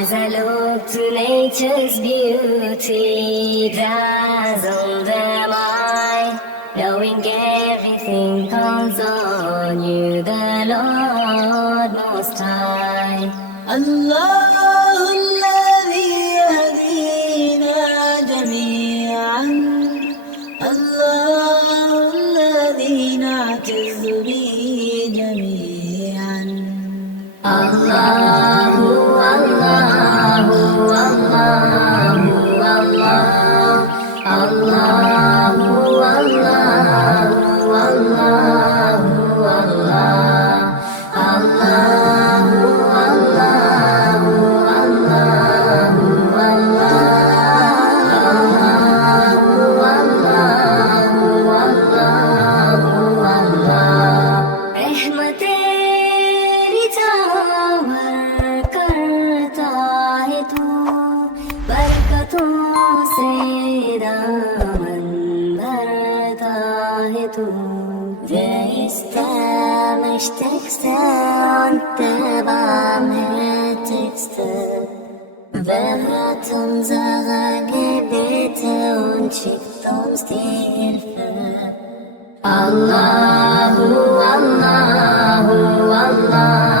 As I look to nature's beauty, dazzled am I, knowing everything comes on you, the Lord Most High. الله الذي يهدينا جميعا، الله الذي نعتز به جميعا. Allahu, Allahu, Allahu, Allah. Allahu, Allahu, Allahu, Allah. Allahu, Allahu, Allahu, Allah. Allahu, Allahu, Allah. रहमतेरी चावर करता है तू, बरकतों से दामन भरता है तू. wer ist der Mächtigste und der Barmherzigste? Wer hört unsere Gebete und schickt uns die Hilfe? Allahu, Allahu, Allah.